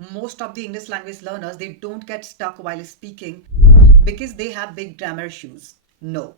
most of the English language learners, they don't get stuck while speaking because they have big grammar issues. No,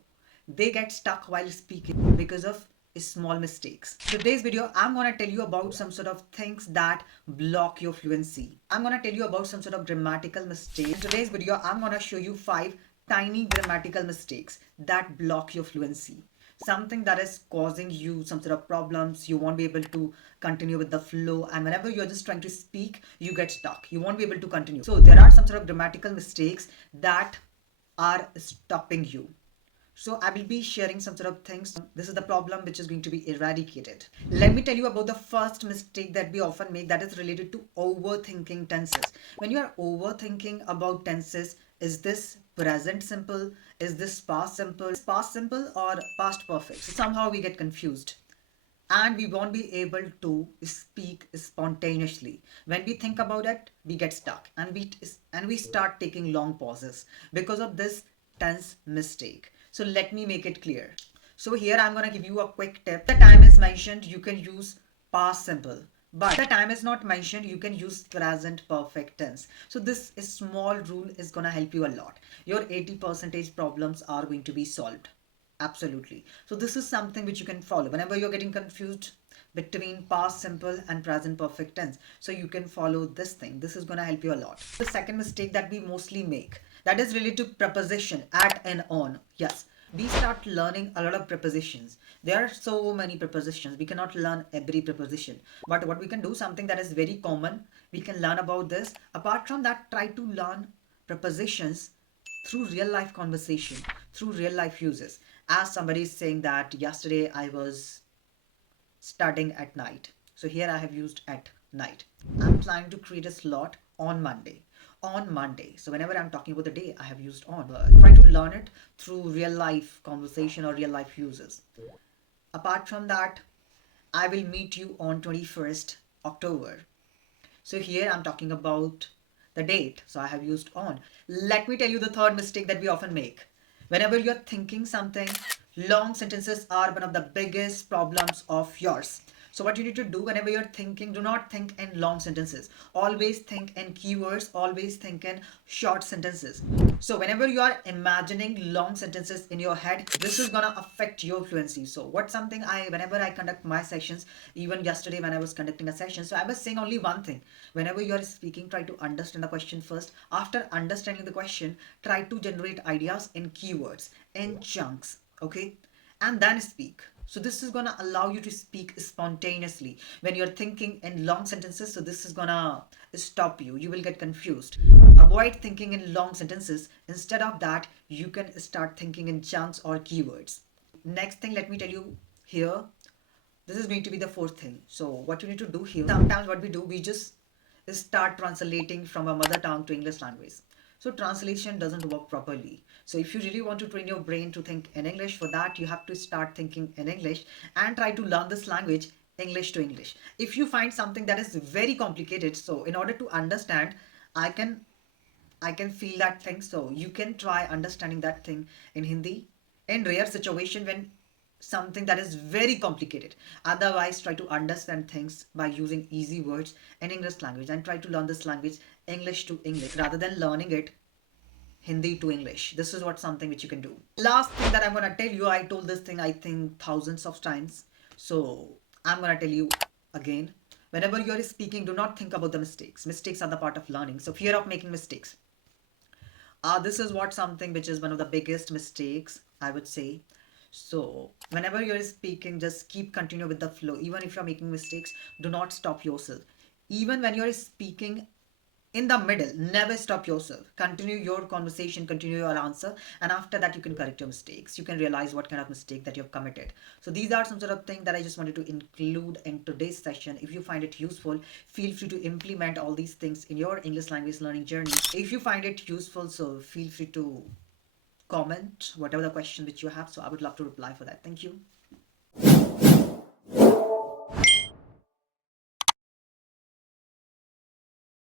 they get stuck while speaking because of small mistakes. Today's video, I'm gonna tell you about some sort of things that block your fluency. I'm gonna tell you about some sort of grammatical mistakes. In today's video, I'm gonna show you 5 tiny grammatical mistakes that block your fluency. Something that is causing you some sort of problems. You won't be able to continue with the flow, and whenever you're just trying to speak, you get stuck. You won't be able to continue. So there are some sort of grammatical mistakes that are stopping you. So I will be sharing some sort of things. This is the problem which is going to be eradicated. Let me tell you about the first mistake that we often make, that is related to overthinking tenses. When you are overthinking about tenses, is this present simple? Is this past simple? Past simple or past perfect? So somehow we get confused and we won't be able to speak spontaneously. When we think about it, we get stuck and we start taking long pauses because of this tense mistake. So let me make it clear. So here I'm going to give you a quick tip. The time is mentioned, you can use past simple. But the time is not mentioned, you can use present perfect tense. So this small rule is going to help you a lot. Your 80% problems are going to be solved. Absolutely. So this is something which you can follow whenever you're getting confused between past simple and present perfect tense. So you can follow this thing. This is going to help you a lot. The second mistake that we mostly make, that is related to preposition, at and on. Yes, we start learning a lot of prepositions. There are so many prepositions. We cannot learn every preposition. But what we can do, something that is very common, we can learn about this. Apart from that, try to learn prepositions through real life conversation, through real life uses. As somebody is saying that yesterday I was studying at night. So here I have used at night. I'm planning to create a slot on Monday. On Monday. So whenever I'm talking about the day, I have used on. Try to learn it through real life conversation or real life uses. Apart from that, I will meet you on 21st October. So here I'm talking about the date. So I have used on. Let me tell you the third mistake that we often make. Whenever you're thinking something, long sentences are one of the biggest problems of yours. So what you need to do whenever you're thinking, do not think in long sentences. Always think in keywords, always think in short sentences. So whenever you are imagining long sentences in your head, this is gonna affect your fluency. So what's something whenever I conduct my sessions, even yesterday when I was conducting a session, so I was saying only one thing. Whenever you are speaking, try to understand the question first. After understanding the question, try to generate ideas in keywords, in chunks, okay? And then speak. So this is gonna allow you to speak spontaneously when you're thinking in long sentences. So this is gonna stop you. You will get confused. Avoid thinking in long sentences. Instead of that, you can start thinking in chunks or keywords. Next thing, let me tell you here. This is going to be the fourth thing. So what you need to do here, sometimes what we do, we just start translating from a mother tongue to English language. So translation doesn't work properly. So if you really want to train your brain to think in English, for that you have to start thinking in English and try to learn this language English to English. If you find something that is very complicated, so in order to understand, I can feel that thing. So you can try understanding that thing in Hindi in rare situation when something that is very complicated. Otherwise, try to understand things by using easy words in English language and try to learn this language English to English rather than learning it Hindi to English. This is what something which you can do. Last thing that I'm gonna tell you, I told this thing I think thousands of times. So I'm gonna tell you again. Whenever you're speaking, do not think about the mistakes. Mistakes are the part of learning. So fear of making mistakes. This is what something which is one of the biggest mistakes, I would say. So whenever you're speaking, just keep continue with the flow. Even if you're making mistakes, do not stop yourself. Even when you're speaking in the middle, never stop yourself. Continue your conversation, continue your answer, and after that you can correct your mistakes. You can realize what kind of mistake that you have committed. So these are some sort of things that I just wanted to include in today's session. If you find it useful, feel free to implement all these things in your English language learning journey. If you find it useful, so feel free to comment whatever the question which you have. So I would love to reply for that. Thank you.